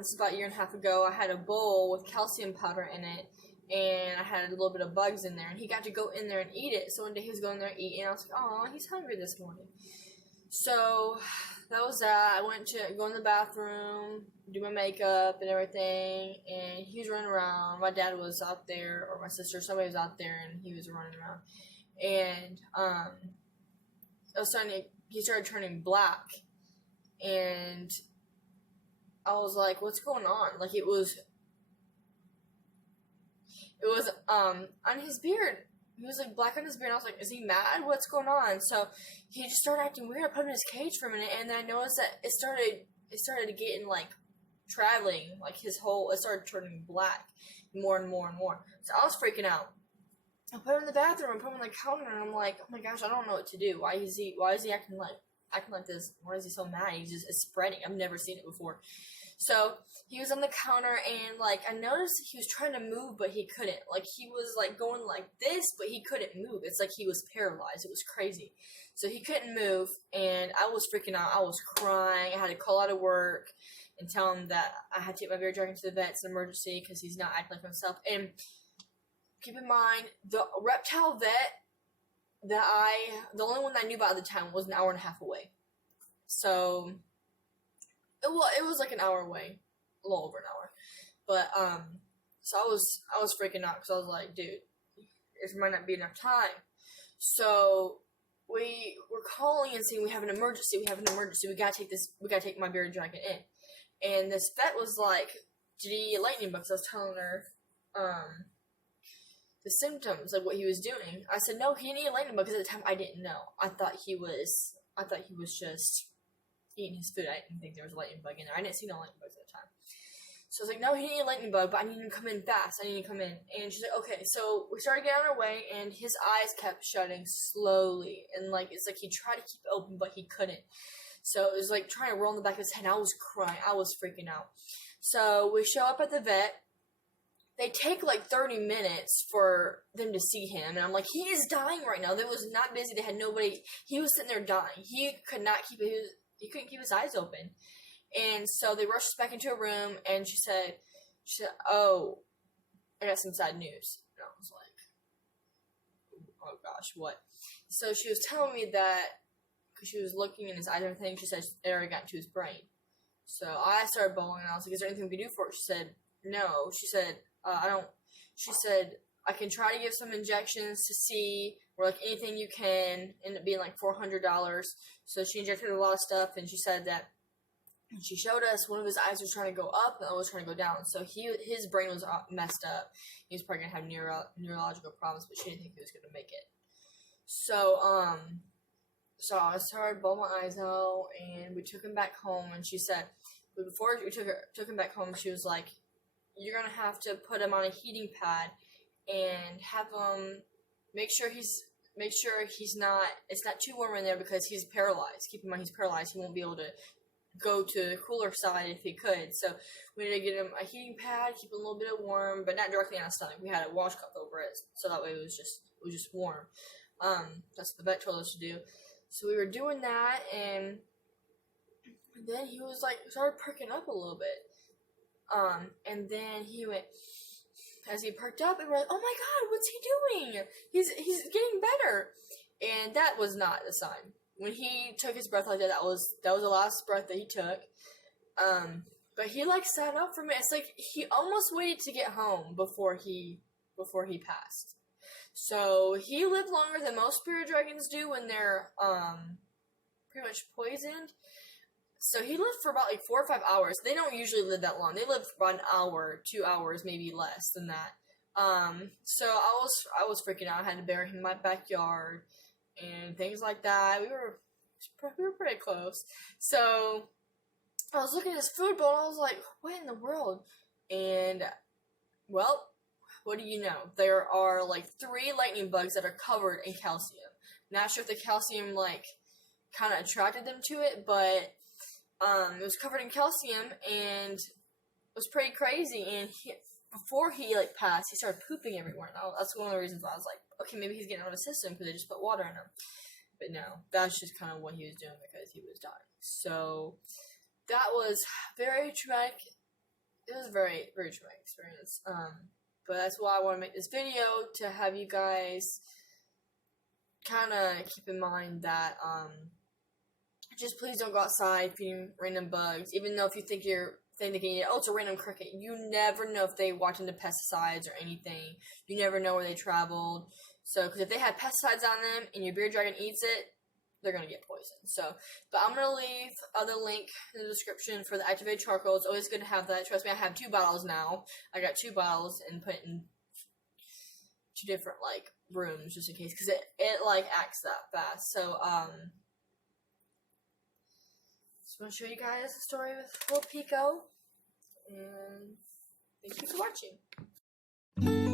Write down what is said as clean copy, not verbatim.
this is about a year and a half ago, I had a bowl with calcium powder in it, and I had a little bit of bugs in there, and he got to go in there and eat it. So one day he was going there and eating, and I was like, oh, he's hungry this morning. So that was that. I went to go in the bathroom, do my makeup and everything, and he was running around. My dad was out there, or my sister, somebody was out there, and he was running around. And he started turning black, and I was like, what's going on? Like, it was on his beard. He was like black on his beard, and I was like, is he mad? What's going on? So he just started acting weird. I put him in his cage for a minute, and then I noticed that it started getting like traveling, like it started turning black more and more and more. So I was freaking out. I put him in the bathroom, I put him on the counter, and I'm like, oh my gosh, I don't know what to do. Why is he acting like this? Why is he so mad? It's spreading. I've never seen it before. So he was on the counter, and like I noticed he was trying to move, but he couldn't. Like he was like going like this, but he couldn't move. It's like he was paralyzed. It was crazy. So he couldn't move, and I was freaking out. I was crying. I had to call out of work and tell him that I had to take my bear dragon to the vet. It's an emergency because he's not acting like himself. And keep in mind, the reptile vet the only one that I knew about at the time was an hour and a half away. So it was like an hour away, a little over an hour. But so I was freaking out because I was like, dude, there might not be enough time. So we were calling and saying we have an emergency. We gotta take my bearded dragon in. And this vet was like, did he eat a lightning bug? So I was telling her the symptoms, like what he was doing. I said, no, he didn't eat a lightning bug, because at the time I didn't know. I thought he was just eating his food. I didn't think there was a lightning bug in there. I didn't see no lightning bugs at the time. So I was like, no, he didn't eat a lightning bug, but I need him to come in fast. And she's like, okay. So we started getting on our way, and his eyes kept shutting slowly. And like, it's like he tried to keep it open, but he couldn't. So it was like trying to roll in the back of his head. I was crying. I was freaking out. So we show up at the vet. They take like 30 minutes for them to see him. And I'm like, he is dying right now. They was not busy. They had nobody. He was sitting there dying. He couldn't keep his eyes open. And so they rushed us back into a room, and she said, oh, I got some sad news. And I was like, oh gosh, what? So she was telling me that, because she was looking in his eyes and everything, she said it already got into his brain. So I started bawling, and I was like, is there anything we can do for it? She said, no. She said, I can try to give some injections to see, or like anything you can, end up being like $400. So she injected a lot of stuff, and she said that, and she showed us one of his eyes was trying to go up, and the other was trying to go down. So his brain was messed up. He was probably going to have neurological problems, but she didn't think he was going to make it. So, so I started bawling my eyes out, and we took him back home, and she said, but before we took him back home, she was like, you're going to have to put him on a heating pad and have him make sure it's not too warm in there, because he's paralyzed. Keep in mind, he's paralyzed. He won't be able to go to the cooler side if he could. So we need to get him a heating pad, keep him a little bit warm, but not directly on his stomach. We had a washcloth over it, so that way it was just warm. That's what the vet told us to do. So we were doing that, and then he was like, started perking up a little bit. And then he went, as he perked up, and we're like, oh my god, what's he doing? He's getting better. And that was not a sign. When he took his breath like that was the last breath that he took. But he like sat up for me. It's like he almost waited to get home before he passed. So he lived longer than most spirit dragons do when they're pretty much poisoned. So he lived for about like 4 or 5 hours. They don't usually live that long. They live for about an hour, 2 hours, maybe less than that. So I was freaking out. I had to bury him in my backyard and things like that. We were pretty close. So I was looking at his food bowl, and I was like, what in the world? And, well, what do you know? There are like 3 lightning bugs that are covered in calcium. Not sure if the calcium like kind of attracted them to it, but it was covered in calcium, and it was pretty crazy. And before he like passed, he started pooping everywhere. And that's one of the reasons why I was like, okay, maybe he's getting out of his system because they just put water in him. But no, that's just kind of what he was doing because he was dying. So that was very traumatic it was a very, very traumatic experience. But that's why I want to make this video, to have you guys kind of keep in mind that, just please don't go outside feeding random bugs, even though if you think you're thinking, oh, it's a random cricket. You never know if they walked into pesticides or anything. You never know where they traveled. So, because if they have pesticides on them and your bearded dragon eats it, they're going to get poisoned. So, but I'm going to leave the link in the description for the activated charcoal. It's always good to have that. Trust me, I have 2 bottles now. I got 2 bottles and put it in 2 different, like, rooms just in case. Because it like, acts that fast. So, just want to show you guys the story with little Pico. And thank you for watching.